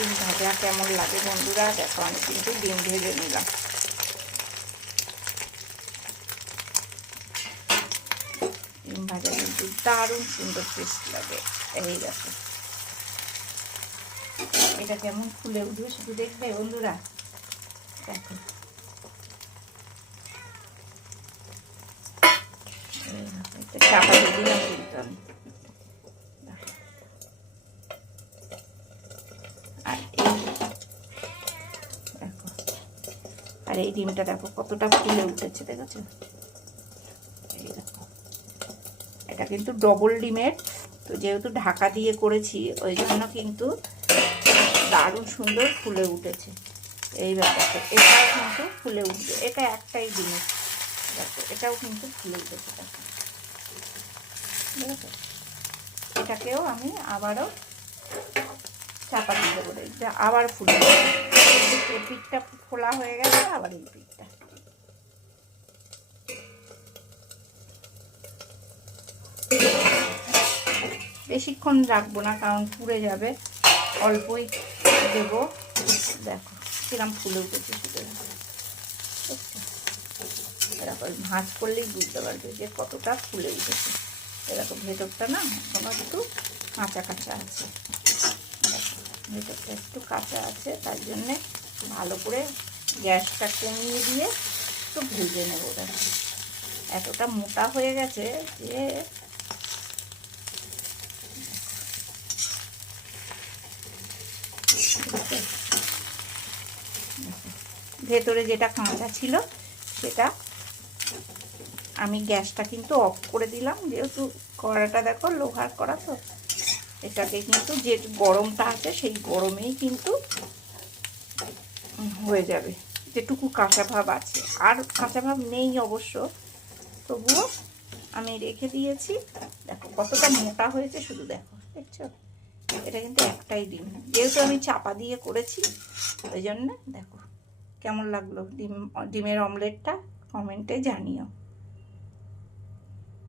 ডিম ভাজা কেমন লাগে বন্ধুরা দেখো, আমি কিন্তু ডিম ভেজে নিলাম। ডিম ভাজা কিন্তু দারুণ সুন্দর টেস্ট লাগে। এই দেখো এটা কেমন ফুলে উঠবে শুধু দেখবে বন্ধুরা, দেখো চাপা দিয়ে দিলাম কিন্তু আমি। আর এই ডিমটা দেখো কতটা ফুলে উঠেছে, দেখেছো? এই দেখো এটা কিন্তু ডবল ডিমের, তো যেহেতু ঢাকা দিয়ে করেছি ওই জন্য কিন্তু দারুণ সুন্দর ফুলে উঠেছে। এই ব্যাপারটা এটাও কিন্তু ফুলে উঠবে, এটা একটাই ডিমের, দেখো এটাও কিন্তু ফুলে উঠেছে। দেখো বুঝেছো? এটাকেও আমি আবারও চাপা দিয়ে দেবো, দেখবে আবার ফুলে এই পিঠটা ফোলা হয়ে গেছে, আবার এই পিঠটা। বেশিক্ষণ রাখবো না কারণ পুড়ে যাবে, অল্পই দেবো। দেখো কিরম ফুলে উঠেছে শুধু, এরকম ভাঁজ করলেই বুঝতে পারবে যে কতটা ফুলে উঠেছে। এরকম ভেতরটা না এখনো একটু কাঁচা কাঁচা আছে, ভেতরটা একটু কাঁচা আছে, তাই জন্যে ভালো করে গ্যাসটা কমিয়ে দিয়ে একটু ভেজে নেবো। দেখো এতটা মোটা হয়ে গেছে যে ভেতরে যেটা কাঁচা ছিল সেটা আমি গ্যাসটা কিন্তু অফ করে দিলাম, যেহেতু কড়াটা দেখো লোহার কড়া, তো এটাকে কিন্তু যে গরমটা আছে সেই গরমেই কিন্তু হয়ে যাবে। যেটুকু কাঁচা ভাব আছে, আর কাঁচা ভাব নেই অবশ্য, তবুও আমি রেখে দিয়েছি। দেখো কতটা মোটা হয়েছে শুধু দেখো, দেখছো? এটা কিন্তু একটাই ডিম, যেহেতু আমি চাপা দিয়ে করেছি ওই জন্য। দেখো কেমন লাগলো ডিমের অমলেটটা, কমেন্টে জানিও।